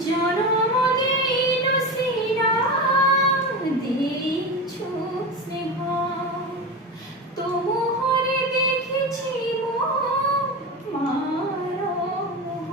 জনম দিন শ্রীরাম দিয়েছো স্নেহ, তবু হরে দেখেছি মোর মার মোহ।